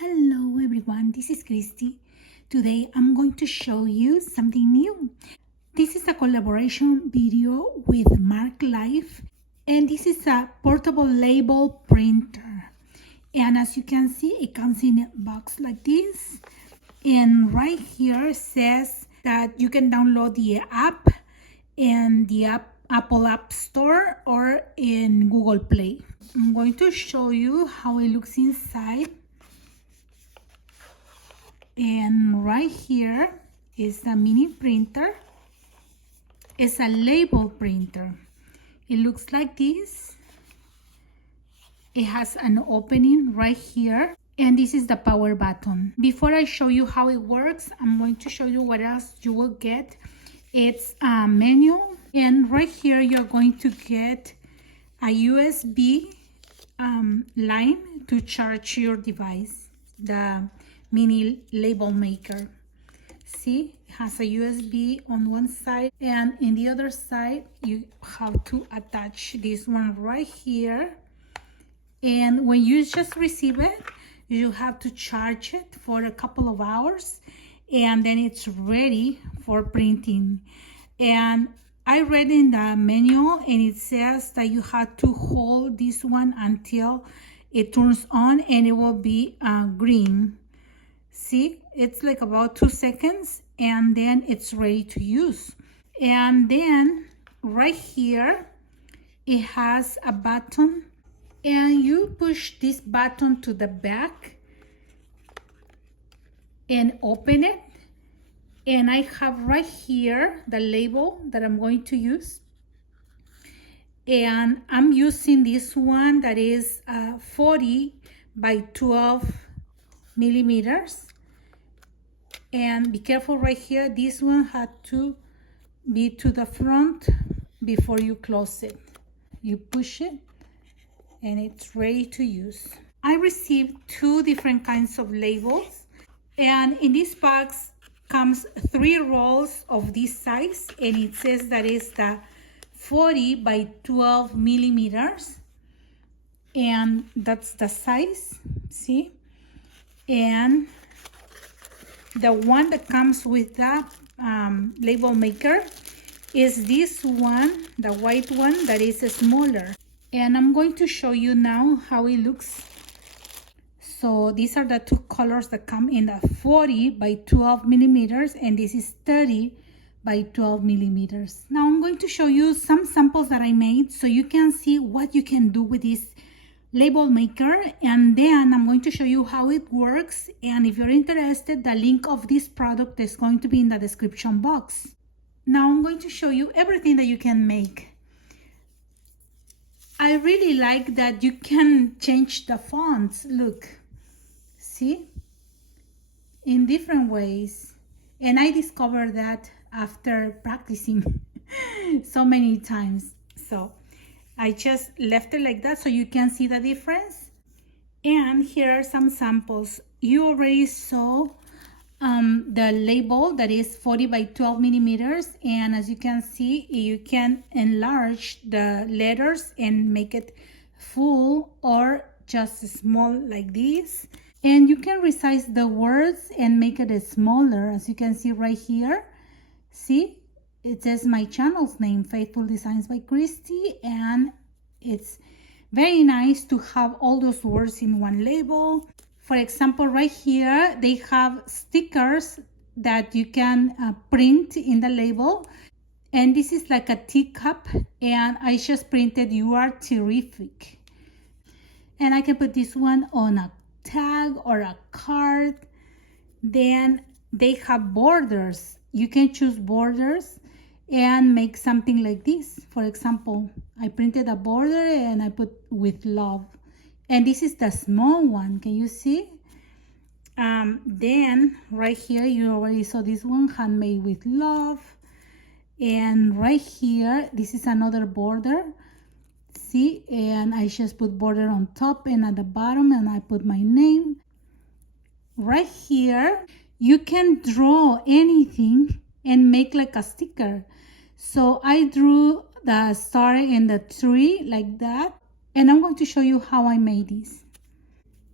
Hello everyone, this is Christy. Today I'm going to show you something new. This is a collaboration video with Marklife, and this is a portable label printer. And as you can see, it comes in a box like this. And right here says that you can download the app in the Apple App Store or in Google Play. I'm going to show you how it looks inside. And right here is a mini printer. It's a label printer. It looks like this. It has an opening right here, and this is the power button. Before I show you how it works, I'm going to show you what else you will get. It's a manual, and right here you're going to get a USB line to charge your device, the mini label maker. See, it has a USB on one side, and in the other side you have to attach this one right here. And when you just receive it, you have to charge it for a couple of hours, and then it's ready for printing. And I read in the manual, and it says that you have to hold this one until it turns on, and it will be green. See, it's like about 2 seconds, and then it's ready to use. And then right here it has a button, and you push this button to the back and open it. And I have right here the label that I'm going to use, and I'm using this one that is 40 by 12 millimeters. And be careful right here, this one had to be to the front before you close it. You push it and it's ready to use. I received 2 different kinds of labels, and in this box comes 3 rolls of this size, and it says that it's the 40 by 12 millimeters, and that's the size, see? And the one that comes with the label maker is this one, the white one that is smaller. And I'm going to show you now how it looks. So these are the 2 colors that come in the 40 by 12 millimeters, and this is 30 by 12 millimeters. Now I'm going to show you some samples that I made so you can see what you can do with this label maker, and then I'm going to show you how it works. And if you're interested, the link of this product is going to be in the description box. Now I'm going to show you everything that you can make. I really like that you can change the fonts. Look, see, in different ways. And I discovered that after practicing so many times. So I just left it like that so you can see the difference. And here are some samples. You already saw the label that is 40 by 12 millimeters. And as you can see, you can enlarge the letters and make it full or just small like this. And you can resize the words and make it smaller, as you can see right here. See? It says my channel's name, Faithful Designs by Christy, and it's very nice to have all those words in one label. For example, right here, they have stickers that you can print in the label. And this is like a teacup, and I just printed "You are terrific." And I can put this one on a tag or a card. Then they have borders. You can choose borders and make something like this. For example, I printed a border and I put "with love." And this is the small one. Can you see? Then right here, you already saw this one, handmade with love. And right here, this is another border. See? And I just put border on top and at the bottom, and I put my name. Right here, you can draw anything and make like a sticker. So I drew the star and the tree like that, and I'm going to show you how I made this.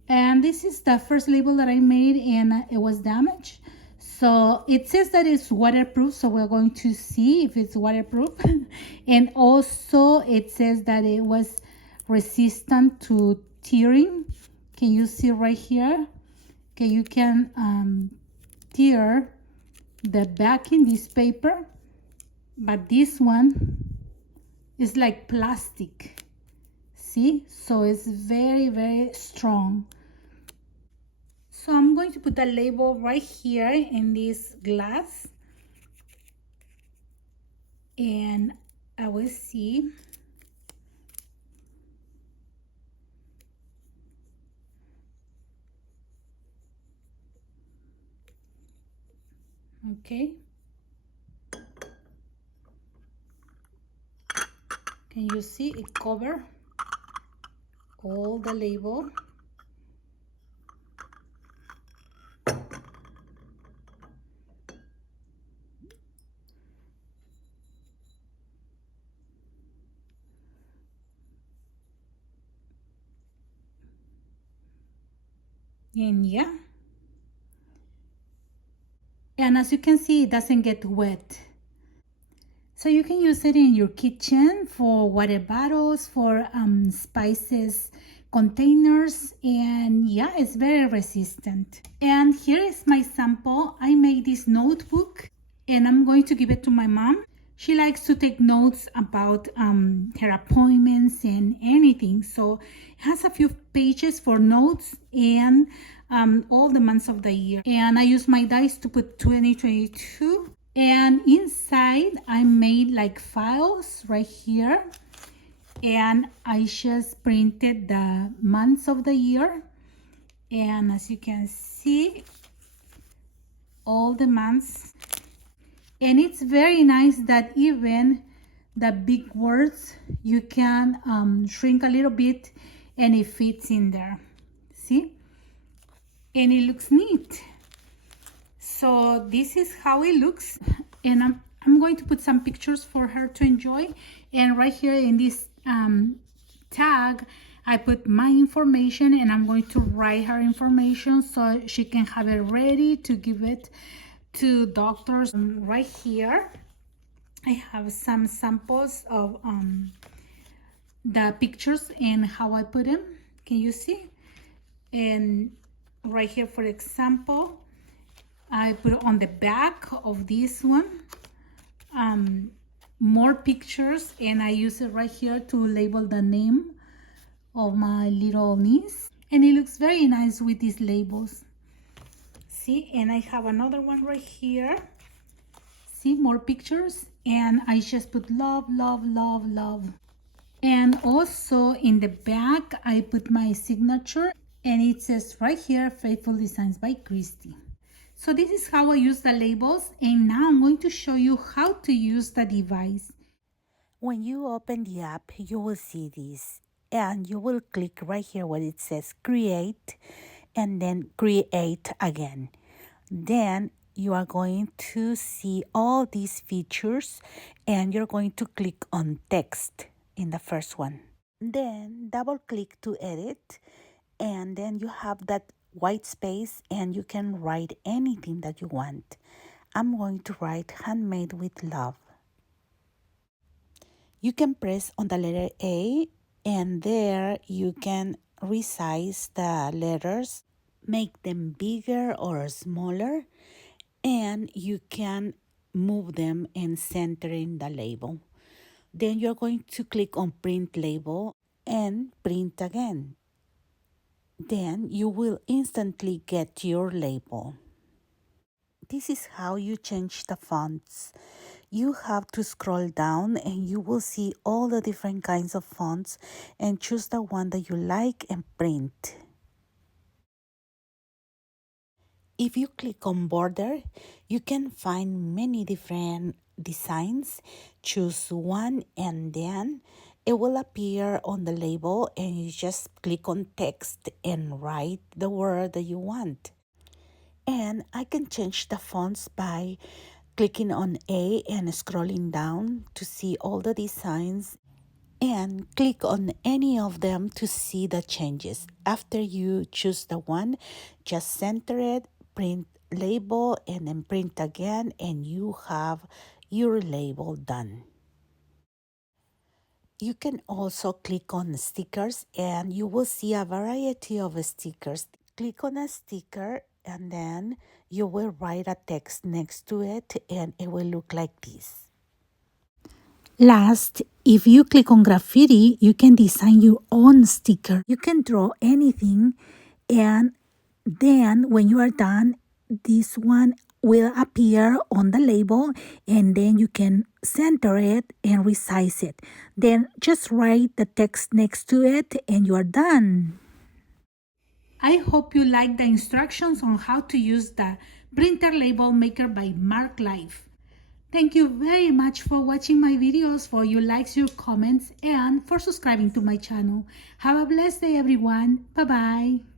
And this is the first label that I made, and it was damaged. So it says that it's waterproof, so we're going to see if it's waterproof. And also it says that it was resistant to tearing. Can you see right here? Okay, you can tear the back in this paper, but this one is like plastic. See? So it's very, very strong. So I'm going to put the label right here in this glass, and I will see. Okay. Can you see it cover all the label? And yeah. And as you can see, it doesn't get wet. So you can use it in your kitchen for water bottles, for spices containers, and yeah, it's very resistant. And here is my sample. I made this notebook, and I'm going to give it to my mom. She likes to take notes about her appointments and anything. So it has a few pages for notes and all the months of the year. And I use my dice to put 2022. And inside I made like files right here. And I just printed the months of the year. And as you can see, all the months. And it's very nice that even the big words, you can shrink a little bit and it fits in there. See? And it looks neat. So this is how it looks. And I'm going to put some pictures for her to enjoy. And right here in this tag, I put my information, and I'm going to write her information so she can have it ready to give it to doctors. Right here I have some samples of the pictures and how I put them. Can you see? And right here, for example, I put on the back of this one more pictures, and I use it right here to label the name of my little niece, and it looks very nice with these labels. See? And I have another one right here. See, more pictures, and I just put love, love, love, love. And also in the back I put my signature, and it says right here, Faithful Designs by Christy. So this is how I use the labels, and now I'm going to show you how to use the device. When you open the app, you will see this, and you will click right here where it says create, and then create again. Then you are going to see all these features, and you're going to click on text in the first one. Then double click to edit, and then you have that white space, and you can write anything that you want. I'm going to write handmade with love. You can press on the letter A, and there you can resize the letters, make them bigger or smaller, and you can move them and center in the label. Then you're going to click on print label and print again. Then you will instantly get your label. This is how you change the fonts. You have to scroll down and you will see all the different kinds of fonts and choose the one that you like and print. If you click on border, you can find many different designs. Choose one and then it will appear on the label, and you just click on text and write the word that you want. And I can change the fonts by clicking on A and scrolling down to see all the designs. and click on any of them to see the changes. After you choose the one, just center it, print label, and then print again, and you have your label done. You can also click on stickers and you will see a variety of stickers. Click on a sticker and then you will write a text next to it and it will look like this. Last, if you click on graffiti, you can design your own sticker. You can draw anything, and then when you are done, this one will appear on the label, and then you can center it and resize it. Then just write the text next to it and you are done. I hope you like the instructions on how to use the printer label maker by Marklife. Thank you very much for watching my videos, for your likes, your comments, and for subscribing to my channel. Have a blessed day, everyone. Bye-bye.